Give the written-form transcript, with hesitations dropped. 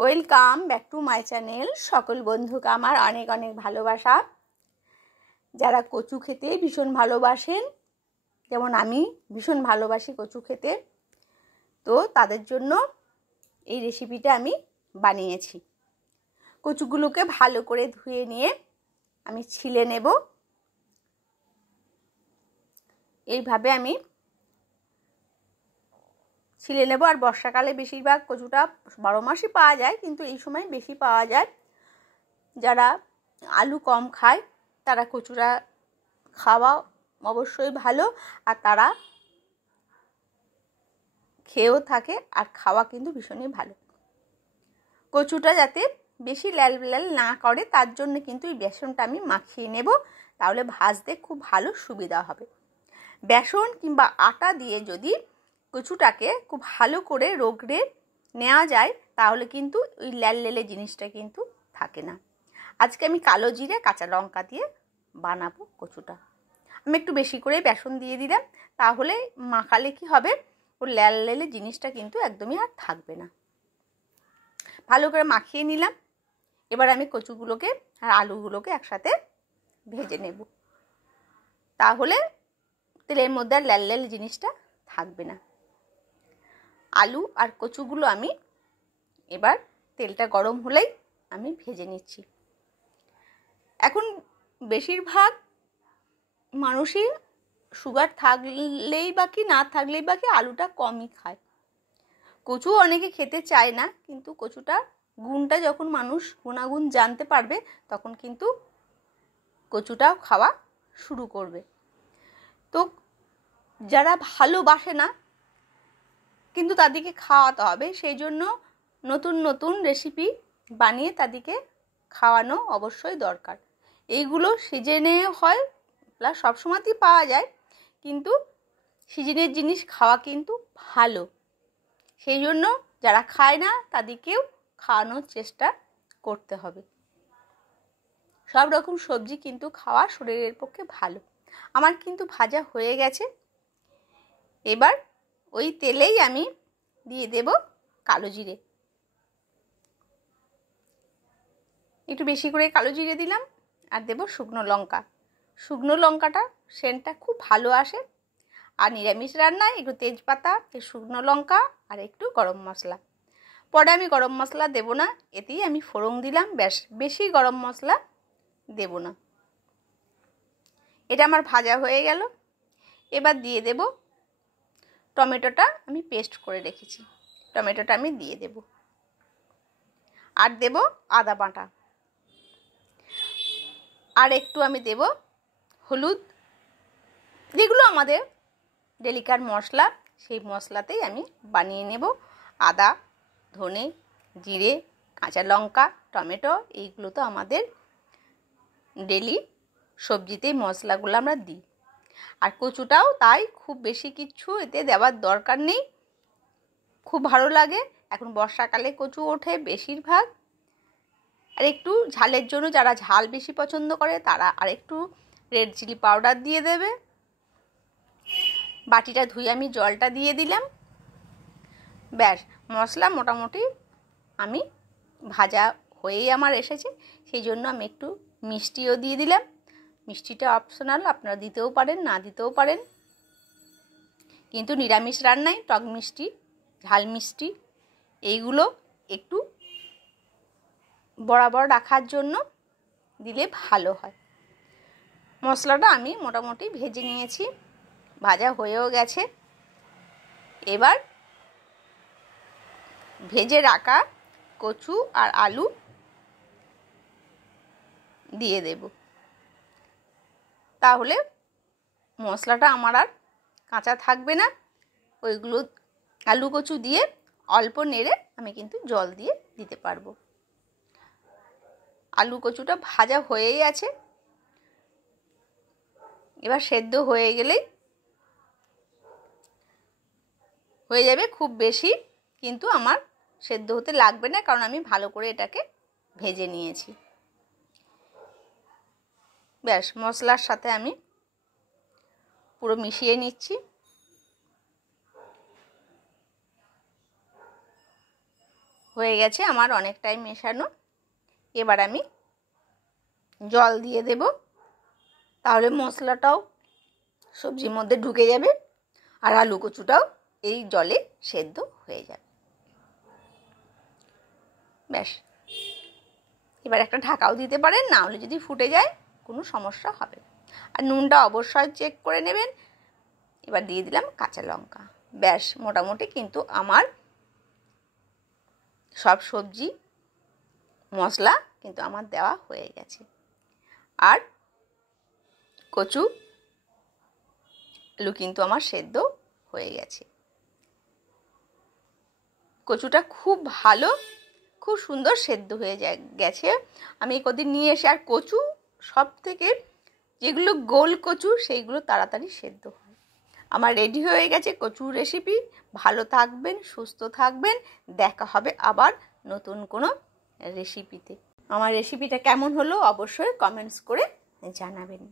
Welcome back to my channel. সকল বন্ধুকে আমার অনেক অনেক ভালোবাসা। যারা কচু খেতে ভীষণ ভালোবাসেন, যেমন আমি ভীষণ ভালোবাসি কচু খেতে, তো তাদের জন্য এই রেসিপিটা আমি বানিয়েছি। কচুগুলোকে ভালো করে ধুয়ে নিয়ে আমি ছিলে নেব। এইভাবে আমি ছিলে নেব। আর বর্ষাকালে বেশিরভাগ কচুটা 12 মাসই পাওয়া যায়, কিন্তু এই সময় বেশি পাওয়া যায়। যারা আলু কম খায় তারা কচুটা খাওয়া অবশ্যই ভালো, আর তারা খেয়েও থাকে, আর খাওয়া কিন্তু ভীষণই ভালো। কচুটা যাতে বেশি লাল লাল না করে তার জন্য কিন্তু এই বেসনটা আমি মাখিয়ে নেব, তাহলে ভাজতে খুব ভালো সুবিধা হবে। বেসন কিংবা আটা দিয়ে যদি কচুটাকে খুব ভালো করে রগড়ে নেওয়া যায় তাহলে কিন্তু ওই লাল লালে জিনিসটা কিন্তু থাকে না। আজকে আমি কালো জিরে কাঁচা লঙ্কা দিয়ে বানাবো কচুটা। আমি একটু বেশি করে বেসন দিয়ে দিলাম, তাহলে মাখালে কি হবে, ওর লাল লালে জিনিসটা কিন্তু একদমই আর থাকবে না। ভালো করে মাখিয়ে নিলাম। এবার আমি কচুগুলোকে আর আলুগুলোকে একসাথে ভেজে নেব, তাহলে তেলের মধ্যে আর লাল লাল জিনিসটা থাকবে না। আলু আর কচুগুলো আমি এবার তেলটা গরম হলেই আমি ভেজে নিচ্ছি। এখন বেশিরভাগ মানুষই সুগার থাকলেই বা কি না থাকলেই বা কি আলুটা কমই খায়। কচু অনেকে খেতে চায় না, কিন্তু কচুটা গুণটা যখন মানুষ গুণাগুণ জানতে পারবে তখন কিন্তু কচুটাও খাওয়া শুরু করবে। তো যারা ভালোবাসে না কিন্তু তাদেরকে খাওয়াতে হবে, সেই জন্য নতুন নতুন রেসিপি বানিয়ে তাদেরকে খাওয়ানো অবশ্যই দরকার। এইগুলো সিজনে হয়, প্লাস সবসময়তেই পাওয়া যায়, কিন্তু সিজনের জিনিস খাওয়া কিন্তু ভালো। সেই জন্য যারা খায় না তাদেরকেও খাওয়ানোর চেষ্টা করতে হবে। সব রকম সবজি কিন্তু খাওয়া শরীরের পক্ষে ভালো। আমার কিন্তু ভাজা হয়ে গেছে। এবার ওই তেলেই আমি দিয়ে দেব কালো জিরে। একটু বেশি করে কালো জিরে দিলাম, আর দেব শুকনো লঙ্কা। শুকনো লঙ্কাটা সেন্টটা খুব ভালো আসে। আর নিরামিষ রান্নায় একটু তেজপাতা, একটু শুকনো লঙ্কা আর একটু গরম মশলা। পরে আমি গরম মশলা দেব না, এতেই আমি ফোড়ন দিলাম, বেশি গরম মশলা দেব না। এটা আমার ভাজা হয়ে গেল। এবার দিয়ে দেব টমেটোটা, আমি পেস্ট করে রেখেছি, টমেটোটা আমি দিয়ে দেব। আর দেব আদা বাটা, আর একটু আমি দেব হলুদ। যেগুলো আমাদের ডেলিকার মশলা, সেই মশলাতেই আমি বানিয়ে নেব। আদা, ধনে, জিরে, কাঁচা লঙ্কা, টমেটো, এইগুলো তো আমাদের ডেলি সবজিতেই মশলাগুলো আমরা দিই। আর কচুটাও তাই, খুব বেশি কিছু এতে দেওয়ার দরকার নেই, খুব ভালো লাগে। এখন বর্ষাকালে কচু ওঠে বেশিরভাগ। আর একটু ঝালের জন্য যারা ঝাল বেশি পছন্দ করে তারা আর একটু রেড চিলি পাউডার দিয়ে দেবে। বাটিটা ধুয়ে আমি জলটা দিয়ে দিলাম। ব্যাস, মশলা মোটামুটি আমি ভাজা হয়েই আমার এসেছে, সেই জন্য আমি একটু মিষ্টিও দিয়ে দিলাম। মিষ্টিটা অপশনাল, আপনারা দিতেও পারেন না দিতেও পারেন, কিন্তু নিরামিষ রান্নায় টক মিষ্টি, ঝাল মিষ্টি এইগুলো একটু বরাবর রাখার জন্য দিলে ভালো হয়। মশলাটা আমি মোটামুটি ভেজে নিয়েছি, ভাজা হয়েও গেছে। এবার ভেজে রাখা কচু আর আলু দিয়ে দেব, তাহলে মশলাটা আমার আর কাঁচা থাকবে না। ওইগুলো আলু কচু দিয়ে অল্প নেড়ে আমি কিন্তু জল দিয়ে দিতে পারবো। আলু কচুটা ভাজা হয়েই আছে, এবার সেদ্ধ হয়ে গেলেই হয়ে যাবে। খুব বেশি কিন্তু আমার সেদ্ধ হতে লাগবে না, কারণ আমি ভালো করে এটাকে ভেজে নিয়েছি। ব্যাস, মশলার সাথে আমি পুরো মিশিয়ে নিচ্ছি। হয়ে গেছে আমার অনেকটাই মেশানো। এবার আমি জল দিয়ে দেব, তাহলে মশলাটাও সবজির মধ্যে ঢুকে যাবে আর আলু কচুটাও এই জলে সেদ্ধ হয়ে যাবে। ব্যাস, এবার একটা ঢাকাও দিতে পারেন, না হলে যদি ফুটে যায় কোনো সমস্যা হবে না। আর নুনটা অবশ্যই চেক করে নেবেন। এবার দিয়ে দিলাম কাঁচা লঙ্কা। ব্যাস, মোটামুটি কিন্তু আমার সব সবজি মশলা কিন্তু আমার দেওয়া হয়ে গেছে। আর কচু আলু কিন্তু আমার সেদ্ধ হয়ে গেছে। কচুটা খুব ভালো, খুব সুন্দর সেদ্ধ হয়ে গেছে। আমি কদিন নিয়ে এসে, আর কচু সব থেকে যেগুলো গোল কচু সেইগুলো তাড়াতাড়ি সেদ্ধ হয়। আমার রেডি হয়ে গেছে কচুর রেসিপি। ভালো থাকবেন, সুস্থ থাকবেন। দেখা হবে আবার নতুন কোনো রেসিপিতে। আমার রেসিপিটা কেমন হলো অবশ্যই কমেন্টস করে জানাবেন।